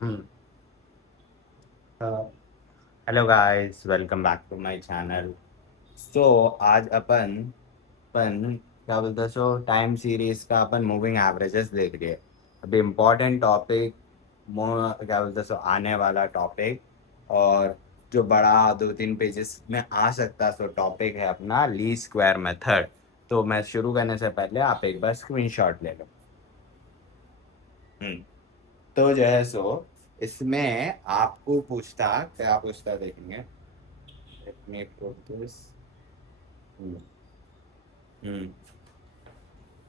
Hmm. Hello guys, welcome back to my channel. So आज अपन क्या बोलते, सो टाइम सीरीज का अपन मूविंग एवरेजेस देख रहे हैं। अभी इम्पोर्टेंट टॉपिक, क्या बोलते, सो आने वाला टॉपिक, और जो बड़ा 2-3 पेजेस में आ सकता सो टॉपिक है अपना ली स्क्वायर मेथड। तो मैं शुरू करने से पहले आप एक बार स्क्रीनशॉट ले लो। हम्म। तो जो है सो इसमें आपको पूछता, क्या पूछता देखेंगे। Let me put this. हम्म। हम्म।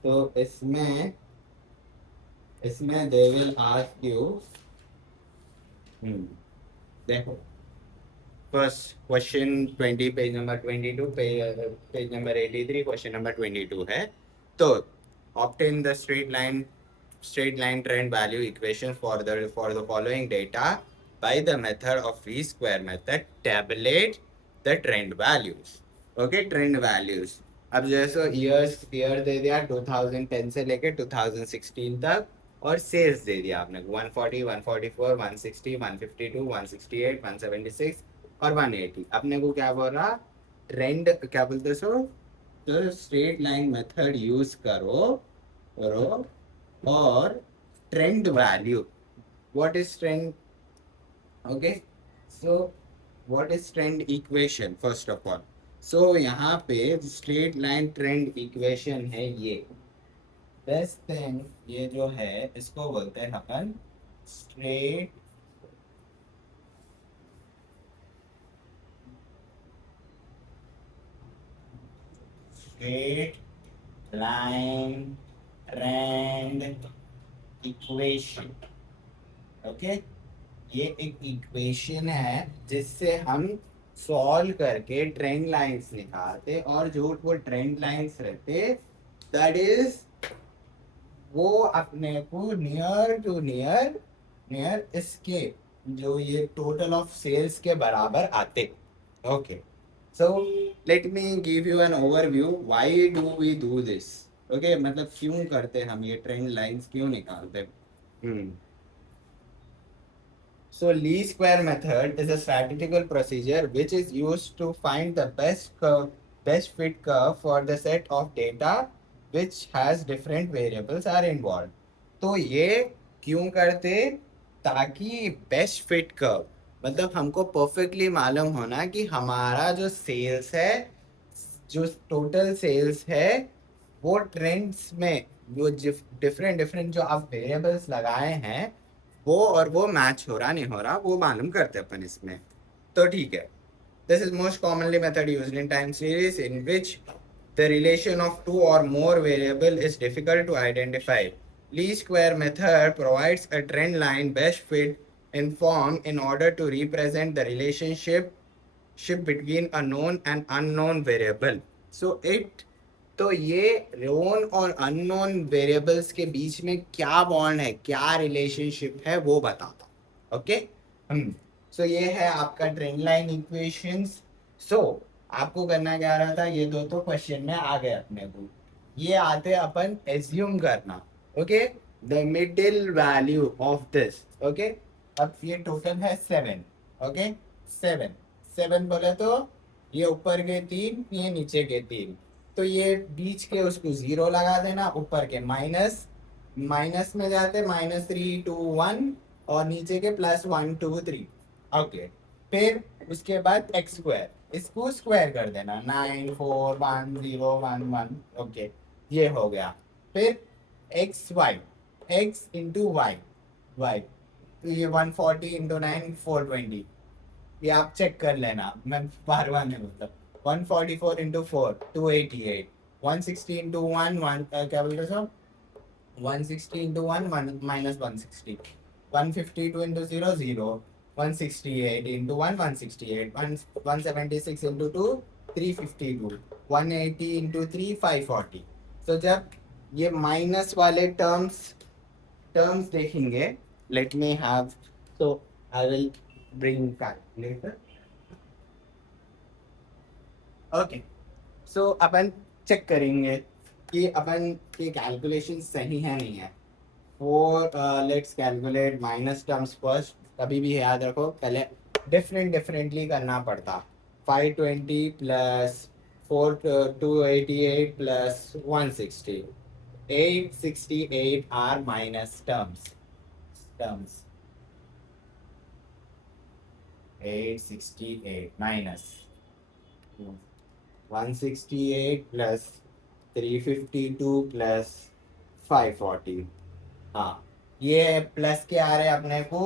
तो इसमें इसमें दे विल आस्क यू। देखो, first question 20, page number 22, page number 83, question number 22 है। तो obtain the straight line trend value equation for the following data by the method of v-square method. Tabulate the trend values. Okay, trend values. अब जैसे year दे दिया 2010 से लेके 2016 तक, और sales दे दिया आपने 140, 144, 160, 152, 168, 176 और 180। अपने को क्या बोल रहा, ट्रेंड क्या बोलते सो, तो स्ट्रेट लाइन मेथड यूज करो करो और trend value, what is trend, okay. So what is trend equation first of all. So यहाँ पे स्ट्रेट लाइन ट्रेंड इक्वेशन है ये। बेस्ट थिंग ये जो है, इसको बोलते हैं अपन straight straight line trend equation. Okay, ये एक इक्वेशन है जिससे हम सॉल्व करके ट्रेंड लाइंस निकालते, और जो वो ट्रेंड लाइंस रहते, दैट इज, वो अपने को नियर टू नियर नियर इसके, जो ये टोटल ऑफ सेल्स के बराबर आते। Okay, so let me give you an overview, why do we do this. Okay, मतलब क्यों करते हम ये ट्रेंड लाइंस क्यों निकालते। हम्म। So least square method is a statistical procedure which is used to find the best fit curve for the set of data which has different variables are involved. तो ये क्यों करते, ताकि बेस्ट फिट कर्व, मतलब हमको perfectly मालूम होना कि हमारा जो सेल्स है, जो टोटल सेल्स है, वो ट्रेंड्स में वो डिफरेंट डिफरेंट जो आप वेरिएबल्स लगाए हैं, वो मैच हो रहा नहीं हो रहा, वो मालूम करते अपन इसमें। तो ठीक है, this is most commonly method used in time series in which the relation of two or more variable is difficult to identify. Least square method provides a trend line best fit in form in order to represent the relationship between a known and unknown variable. So it, तो ये known और unknown variables के बीच में क्या bond है, क्या relationship है, वो बताता। ओके। हम, सो ये है आपका ट्रेंड लाइन इक्वेशंस। सो आपको करना क्या रहा था, ये दो तो क्वेश्चन में आ गए अपने को, ये आते अपन एज्यूम करना। Okay, the middle value of this. Okay, अब ये टोटल है 7। ओके, 7 7 बोले तो ये ऊपर के 3, ये नीचे के 3, तो ये बीच के उसको 0 लगा देना, ऊपर के माइनस, माइनस में जाते -3 2 1, और नीचे के +1 2 3। ओके, फिर उसके बाद एक्स स्क्वायर, इसको स्क्वायर कर देना, 9 4 1 0 1 1। ओके, ये हो गया। फिर X Y, X into Y, Y, तो ये 140 × 9 420। ये आप चेक कर लेना, मैं बार बार नहीं बोलता। 144 × 4 288, 160 × 1 1, क्या बोलते सर, 160 × 1 1 -160, 152 × 0 0, 168 × 1 168, 176 × 2 352, 180 × 3 540। तो जब ये माइनस वाले टर्म्स टर्म्स देखेंगे, let me have, so I will bring calculator. Okay, so अपन चेक करेंगे कि अपन के कैलकुलेशन सही है नहीं है। For let's calculate minus terms first. कभी भी याद रखो पहले डिफरेंटली करना पड़ता. 520 plus 288 plus 160. 868 are minus terms. 868 minus 168 plus 352 plus 540. हाँ, ये प्लस के आ रहे अपने को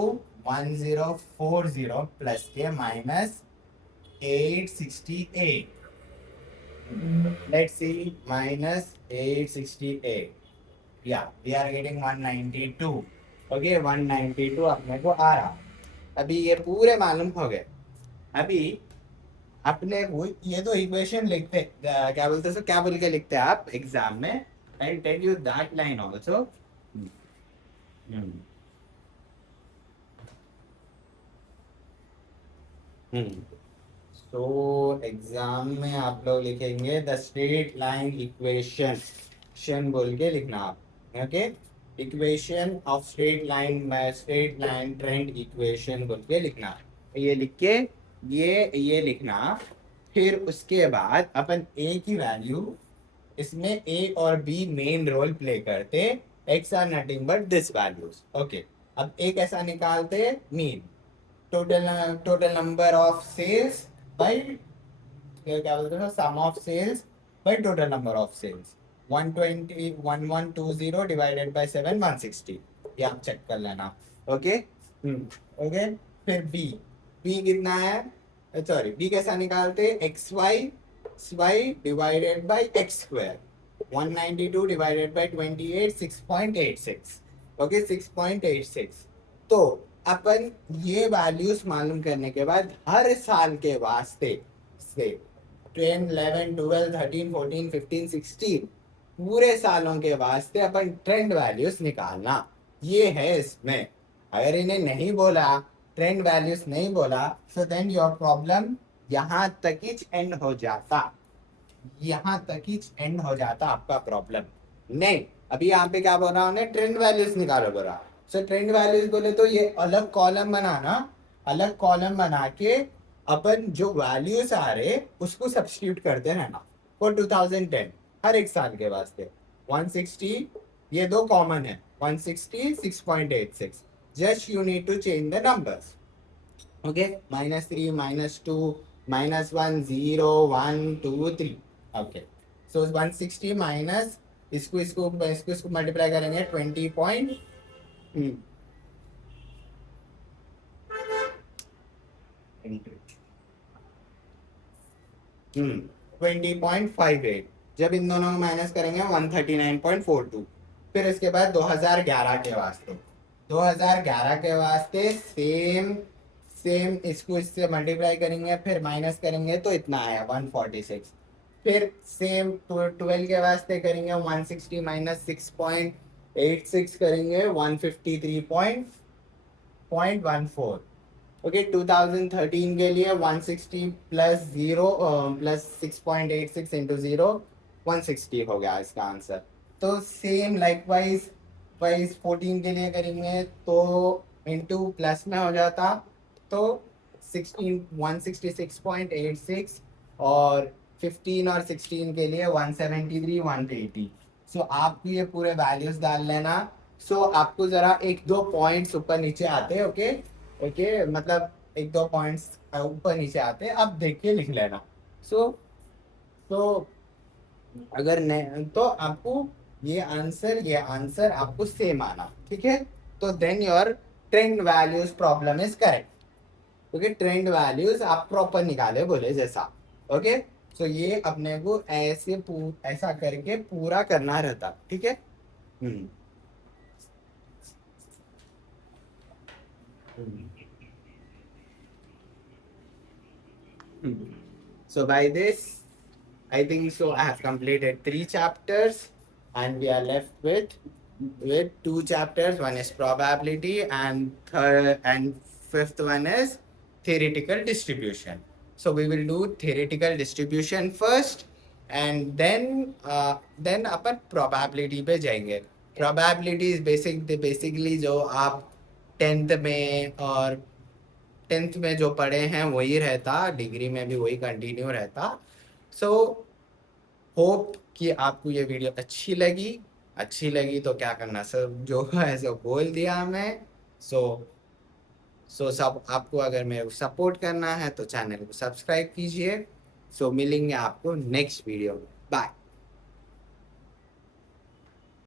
1040 प्लस के minus 868. Let's see, minus 868. Yeah, we are getting 192. Okay, 192 अपने को आ रहा. अभी ये पूरे मालूम हो गए. अभी अपने वो ये तो इक्वेशन लिखते क्या बोलते हैं, क्या बोल के लिखते हैं आप एग्जाम में. I tell you that line also. So exam में आप लोग लिखेंगे द स्ट्रेट लाइन इक्वेशन बोल के लिखना आप. Okay, equation of straight line trend equation बोल के लिखना. ये लिख के ये लिखना. फिर उसके बाद अपन ए की वैल्यू, इसमें ए और बी मेन रोल प्ले करते. X are nothing but this values. Okay, अब ए कैसा निकालते, mean total number of sales by क्या बोलते हैं, sum of sales by total number of sales. 1120 divided by 7 160. ये आप चेक कर लेना. ओके. ओके, फिर बी कितना है, सॉरी बी कैसा निकालते, X Y divided by X square. 192 divided by 28 6.86. Okay, 6.86. तो अपन ये वैल्यूज मालूम करने के बाद हर साल के वास्ते से 10 11 12 13 14 15 16 पूरे सालों के वास्ते अपन ट्रेंड वैल्यूज निकालना. ये है इसमें. अगर इन्हें नहीं बोला, ट्रेंड वैल्यूज नहीं बोला, सो देन योर प्रॉब्लम यहाँ तक ही एंड हो जाता. आपका प्रॉब्लम. नहीं, अभी यहाँ पे क्या बोल रहा हूँ, ट्रेंड वैल्यूज निकालो बोल रहा. सो ट्रेंड वैल्यूज बोले तो ये अलग कॉलम बना के अपन जो वैल्यूज आ रहे उसको सब्स्टिट्यूट करते रहना फॉर 2010 हर एक साल के वास्ते. 160, ये दो कॉमन है, 160 6.86. Just you need to change the numbers. Okay, -3 -2 -1 0 1 2 3. Okay, so 160 minus इसको मल्टीप्लाई करेंगे 20.58. जब इन दोनों को माइनस करेंगे 139.42. फिर इसके बाद 2011 के वास्ते सेम इसको इससे मल्टीप्लाई करेंगे, फिर माइनस करेंगे तो इतना आया 146. फिर सेम 12 के वास्ते करेंगे 160 माइनस 6.86 करेंगे 153.14. ओके, 2013 के लिए 160 प्लस 0 प्लस 6.86 इंटू 0 160 हो गया इसका आंसर. तो सेम लाइकवाइज 14 के लिए करेंगे तो इंटू प्लस में हो जाता, तो 166.86. और 15 और 16 के लिए 173 180. सो आपको ये पूरे वैल्यूज डाल लेना. सो आपको जरा एक दो पॉइंट्स ऊपर नीचे आते. ओके, मतलब एक दो पॉइंट्स ऊपर नीचे आते, अब देख के लिख लेना. सो अगर नहीं तो आपको ये आंसर आपको सेम आना. ठीक है, तो then your trend values problem is correct. Okay, trend values आप प्रॉपर निकाले बोले जैसा. ओके, सो ये अपने को ऐसा करके पूरा करना रहता. ठीक है. So by this, I think so I have completed 3 chapters and we are left with 2 chapters. One is probability and fifth one is theoretical distribution. So we will do theoretical distribution first and then upon probability पे जाएंगे. Probabilities basically जो आप tenth में और tenth में जो पढ़े हैं वही रहता, डिग्री में भी वही कंटिन्यू रहता। सो होप कि आपको ये वीडियो अच्छी लगी तो क्या करना, सब जो है सो बोल दिया मैं। सो सब आपको अगर मेरे को सपोर्ट करना है तो चैनल को सब्सक्राइब कीजिए। सो मिलेंगे आपको नेक्स्ट वीडियो में। बाय।